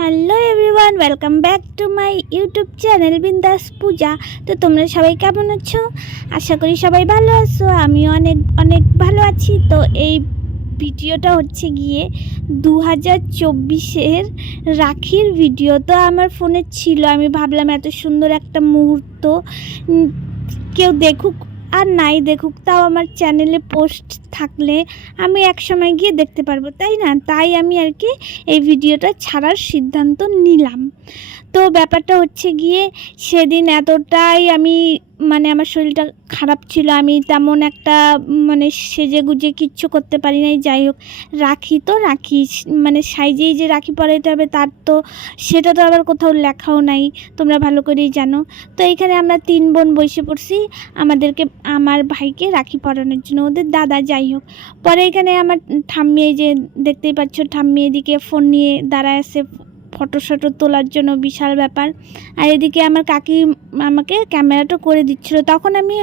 Hello everyone welcome back to my YouTube channel Bindas Puja তো তোমরা সবাই কেমন আছো? আশা করি সবাই ভালো আছো, আমিও অনেক অনেক ভালো আছি। তো এই ভিডিওটা হচ্ছে গিয়ে দু হাজার চব্বিশের রাখির ভিডিও। তো আমার ফোনে ছিল, আমি ভাবলাম এত সুন্দর একটা মুহূর্ত। কেউ দেখুক আর নাই দেখুক, তাও আমার চ্যানেলে পোস্ট থাকলে আমি এক সময় গিয়ে দেখতে পারব, তাই না? তাই আমি আর কি এই ভিডিওটা ছাড়ার সিদ্ধান্ত নিলাম। তো ব্যাপারটা হচ্ছে গিয়ে সেদিন এতটাই আমি মানে আমার শরীরটা খারাপ ছিল, আমি তেমন একটা মানে সেজে গুজে কিচ্ছু করতে পারি নাই। যাই হোক, রাখি তো রাখি মানে সাইজেই যে রাখি পরাইতে হবে তার তো, সেটা তো আবার কোথাও লেখাও নাই, তোমরা ভালো করেই জানো। তো এখানে আমরা তিন বোন বসে পড়ছি, আমাদেরকে, আমার ভাইকে রাখি পরানোর জন্য, ওদের দাদা যাই হোক। পরে এখানে আমার ঠাম্মি যে দেখতেই পাচ্ছ, ঠাম্মি এদিকে ফোন নিয়ে দাঁড়ায় আছে ফটো শটো তোলার জন্য বিশাল ব্যাপার। আর এদিকে আমার কাকি আমাকে ক্যামেরাটা করে দিচ্ছিল। তখন আমি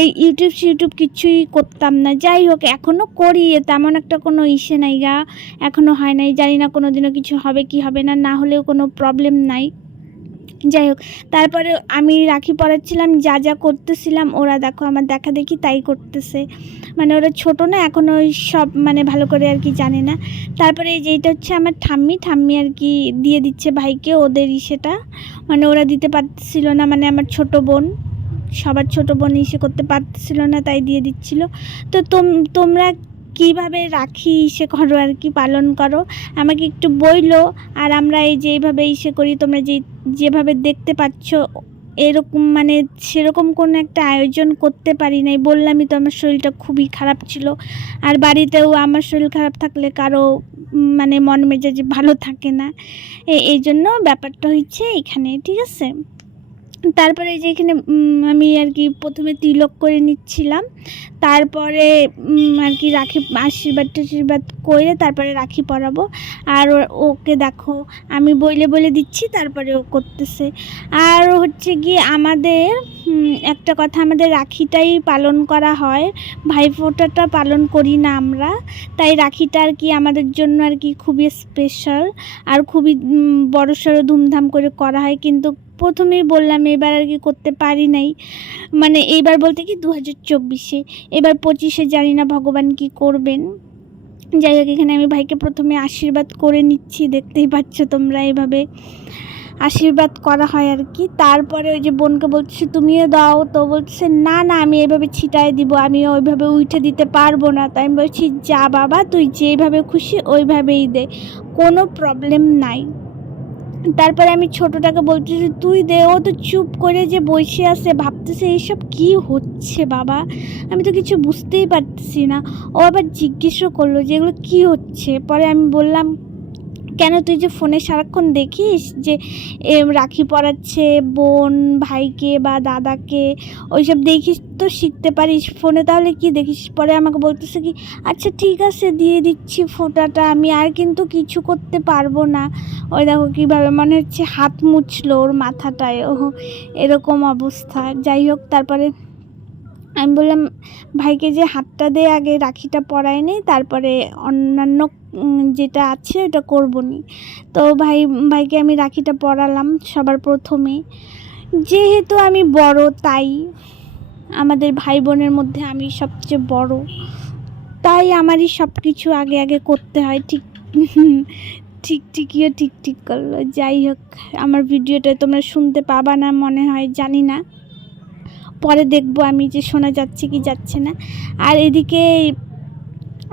এই ইউটিউব ইউটিউব কিছুই করতাম না। যাই হোক এখনও করি। তেমন একটা কোনো ইসে নাই গা। এখনও হয় নাই। জানি না কোনো দিনও কিছু হবে কি হবে না। না হলেও কোনো প্রবলেম নাই। যাই হোক, তারপরে আমি রাখি পরাচ্ছিলাম, যা যা করতেছিলাম, ওরা দেখো আমার দেখা দেখি তাই করতেছে। মানে ওরা ছোট না এখনও সব মানে ভালো করে আর কি জানে না। তারপরে এই যে এটা হচ্ছে আমার ঠাম্মি ঠাম্মি আর কি দিয়ে দিচ্ছে ভাইকে ওদের ইসেটা মানে ওরা দিতে পারতেছিল না মানে আমার ছোট বোন। সবার ছোট বোন ইসে করতে পারতেছিল না, তাই দিয়ে দিচ্ছিল। তো তোম- তোমরা কীভাবে রাখি ইসে করো আর কি পালন করো? আমাকে একটু বইলো আর আমরা এই যে এইভাবে ইসে করি, তোমরা যে, যেভাবে দেখতে পাচ্ছ, এরকম মানে সেরকম কোনো একটা আয়োজন করতে পারি নাই। বললামই তো আমার শরীরটা খুবই খারাপ ছিল। আর বাড়িতেও আমার শরীর খারাপ থাকলে কারও মানে মন মেজাজ ভালো থাকে না। এই জন্য ব্যাপারটা হচ্ছে এখানে, ঠিক আছে? তারপরে যে এখানে আমি আর কি প্রথমে তিলক করে নিচ্ছিলাম। তারপরে আর কি রাখি, আশীর্বাদ টাশীর্বাদ করে তারপরে রাখি পরাবো। আর ওকে দেখো, আমি বইলে বলে দিচ্ছি, তারপরে ও করতেছে। আর হচ্ছে কি আমাদের একটা কথা, আমাদের রাখিটাই পালন করা হয়। ভাইফোঁটাটা পালন করি না আমরা। তাই রাখিটা আর কি আমাদের জন্য আর কি খুবই স্পেশাল আর খুবই বড়সড় ধুমধাম করে করা হয়। কিন্তু প্রথমেই বললাম এবার আর কি করতে পারি নাই। মানে এইবার বলতে কি দু হাজার চব্বিশে, এবার পঁচিশে জানি না ভগবান কি করবেন। যাই হোক, এখানে আমি ভাইকে প্রথমে আশীর্বাদ করে নিচ্ছি, দেখতেই পাচ্ছ তোমরা এভাবে আশীর্বাদ করা হয় আর কি। তারপরে ওই যে বোনকে বলছে তুমিও দাও। তো বলছে না না, আমি এইভাবে ছিটায় দিব আমি ওইভাবে উঠে দিতে পারব না। তাই আমি বলছি, যা বাবা, তুই যেভাবে খুশি ওইভাবেই দে, কোনো প্রবলেম নাই। তারপরে আমি ছোটোটাকে বলতেছি তুই দে, ও তো চুপ করে যে বসে আসে ভাবতেছে এইসব কি হচ্ছে বাবা? আমি তো কিছু বুঝতেই পারতেছি না। ও আবার জিজ্ঞেসও করল যে, এগুলো কী হচ্ছে? পরে আমি বললাম কেন তুই যে ফোনে সারাক্ষণ দেখিস যে রাখি পরাচ্ছে, বোন, ভাইকে বা দাদাকে, ওইসব দেখিস তো শিখতে পারিস। ফোনে তাহলে কি দেখিস? পরে আমাকে বলতেছে কি আচ্ছা ঠিক আছে, দিয়ে দিচ্ছি ফোটাটা, আমি আর কিন্তু কিছু করতে পারব না। ওই দেখো কীভাবে মনে হচ্ছে হাত মুছলো ওর মাথাটায় ও এরকম অবস্থা। যাই হোক, তারপরে আমি বললাম, ভাইকে যে হাতটা দে, আগে রাখিটা পরায় নেই তারপরে অন্যান্য যেটা আছে ওটা করব নি তো ভাই, ভাইকে আমি রাখিটা পরালাম সবার প্রথমে। যেহেতু আমি বড়, তাই আমাদের ভাই বোনের মধ্যে আমি সবচেয়ে বড়। তাই আমারই সব কিছু আগে আগে করতে হয়। ঠিক ঠিক ঠিকইও ঠিক ঠিক করল। যাই হোক, আমার ভিডিওটা তোমরা শুনতে পাবা না মনে হয়, জানি না। পরে দেখব আমি যে শোনা যাচ্ছে কি যাচ্ছে না। আর এদিকে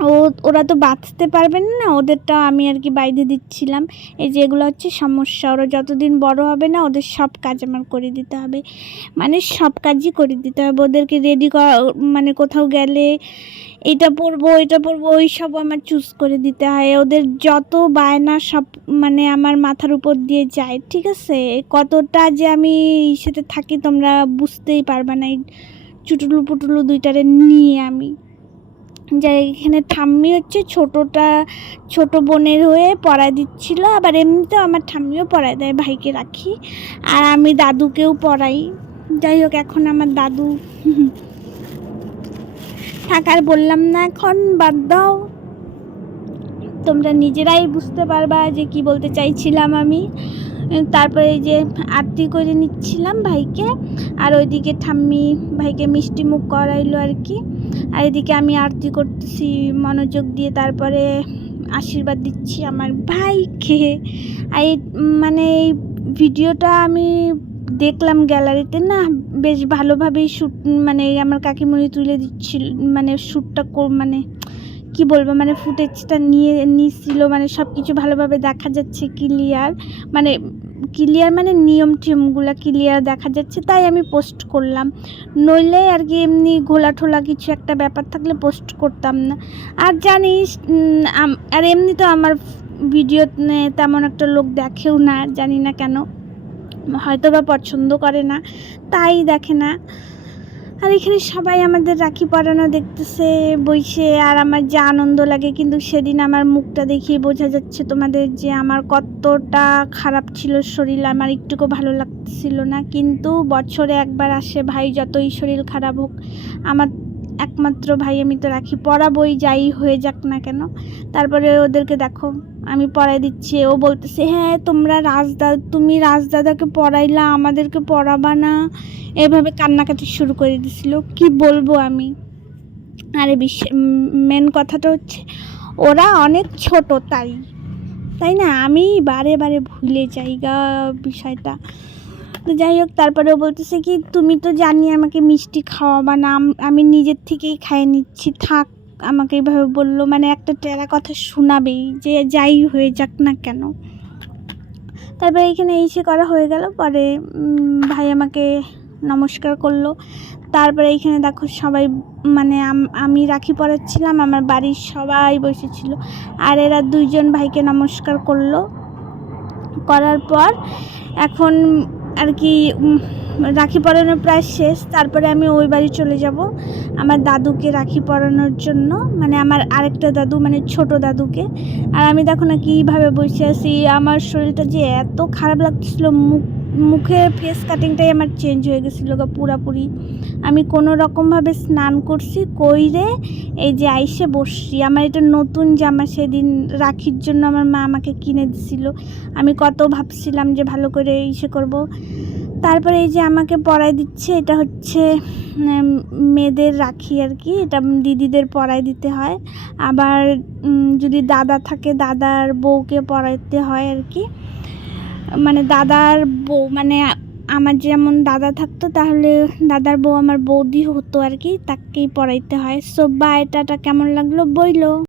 ও, ওরা তো বাঁচতে পারবেন না, ওদেরটা আমি আর কি বাইরে দিচ্ছিলাম। এই যে এগুলো হচ্ছে সমস্যা, ওরা যতদিন বড় হবে না, ওদের সব কাজ আমার করে দিতে হবে। মানে সব কাজই করে দিতে হবে, ওদেরকে রেডি মানে কোথাও গেলে এটা পরবো এটা পরবো ওই সব আমার চুজ করে দিতে হয়। ওদের যত বায়না সব মানে আমার মাথার উপর দিয়ে যায়, ঠিক আছে? কতটা যে আমি সেটা থাকি তোমরা বুঝতেই পারবে না, এই চুটুলু পুটুলু দুইটারে নিয়ে আমি। যাই এখানে ঠাম্মি হচ্ছে ছোটোটা, ছোট বোনের হয়ে পড়ায় দিচ্ছিল, আবার এমনিতেও আমার ঠাম্মিও পড়ায় দেয় ভাইকে রাখি, আর আমি দাদুকেও পড়াই। যাই হোক, এখন আমার দাদু। থাকার বললাম না এখন, বাদ দাও। তোমরা নিজেরাই বুঝতে পারবা যে কি বলতে চাইছিলাম আমি। তারপরে যে আরতি করে নিচ্ছিলাম ভাইকে, আর ওইদিকে ঠাম্মি ভাইকে মিষ্টি মুখ করাইলো আর কি। আর এদিকে আমি আরতি করতেছি, মনোযোগ দিয়ে তারপরে আশীর্বাদ দিচ্ছি আমার ভাইকে। আর মানে এই ভিডিওটা আমি দেখলাম গ্যালারিতে না, বেশ ভালোভাবেই শ্যুট মানে আমার কাকিমণি তুলে দিচ্ছিল মানে শ্যুটটা মানে কি বলব মানে ফুটেজটা নিয়ে, নিয়েছিল মানে সব কিছু ভালোভাবে দেখা যাচ্ছে ক্লিয়ার মানে ক্লিয়ার মানে নিয়ম টিয়মগুলো ক্লিয়ার দেখা যাচ্ছে, তাই আমি পোস্ট করলাম। নইলে আর কি এমনি ঘোলা ঠোলা কিছু একটা ব্যাপার থাকলে পোস্ট করতাম না। আর জানিস আর এমনি তো আমার ভিডিও তেমন একটা লোক দেখেও না, জানি না কেন। হয়তো বা পছন্দ করে না, তাই দেখে না। আর এখানে সবাই আমাদের রাখি পরানো দেখতেছে বইসে আর আমার যে আনন্দ লাগে কিন্তু সেদিন আমার মুখটা দেখিয়ে বোঝা যাচ্ছে তোমাদের যে আমার কতটা খারাপ ছিল শরীর, আমার একটুকু ভালো লাগছিল না। কিন্তু বছরে একবার আসে ভাই, যতই শরীর খারাপ হোক, আমার একমাত্র ভাই আমি তো রাখি, পড়াবই যাই হয়ে যাক না কেন। তারপরে ওদেরকে দেখো, আমি পড়াই দিচ্ছি, ও বলতেছে হ্যাঁ তোমরা রাজদা, তুমি রাজদাদাকে পড়াইলা, আমাদেরকে পড়াবা না। এভাবে কান্নাকাটি শুরু করে দিছিল, কি বলব আমি? আরে বিশ্ব মেন কথাটা হচ্ছে, ওরা অনেক ছোট তাই। তাই না? আমি বারে বারে ভুলে যাই গা বিষয়টা। তো যাই হোক তারপরে বলতেছে কি, তুমি তো জানি আমাকে মিষ্টি খাওয়াবা না, আমি নিজের থেকেই খাইয়ে নিচ্ছি, থাক। আমাকে এইভাবে বলল মানে একটা টেরা কথা শোনাবেই, যে যাই হয়ে যাক না কেন। তারপরে এখানে এসে করা হয়ে গেল, পরে ভাই আমাকে নমস্কার করল। তারপরে এইখানে দেখো সবাই মানে আমি রাখি পরাচ্ছিলাম, আমার বাড়ির সবাই বসেছিল, আর এরা দুইজন ভাইকে নমস্কার করল। করার পর এখন আর কি রাখি পরানো প্রায় শেষ। তারপরে আমি ওই বাড়ি চলে যাব আমার দাদুকে রাখি পরানোর জন্য মানে আমার আরেকটা দাদু মানে ছোট দাদুকে। আর আমি দেখো না কীভাবে বসে আছি, আমার শরীরটা যে এত খারাপ লাগছিল মুখ মুখে ফেস কাটিংটাই আমার চেঞ্জ হয়ে গেছিল গা পুরাপুরি। আমি কোনো রকমভাবে স্নান করছি, কইরে এই যে আইসে বসছি। আমার এটা নতুন জামা সেদিন রাখির জন্য আমার মা আমাকে কিনে দিছিল। আমি কত ভাবছিলাম যে ভালো করে ইসে করব। তারপরে এই যে আমাকে পড়াই দিচ্ছে, এটা হচ্ছে মেয়েদের রাখি আর কি। এটা দিদিদের পড়াই দিতে হয়। আবার যদি দাদা থাকে, দাদার বউকে পড়াইতে হয় আর কি। দাদার বউ মানে আমার যেমন দাদা থাকতো, তাহলে দাদার বউ আমার বৌদি হতো আর কি, তাকেই পড়াইতে হয়। সো বা এটা কেমন লাগল? বইলো।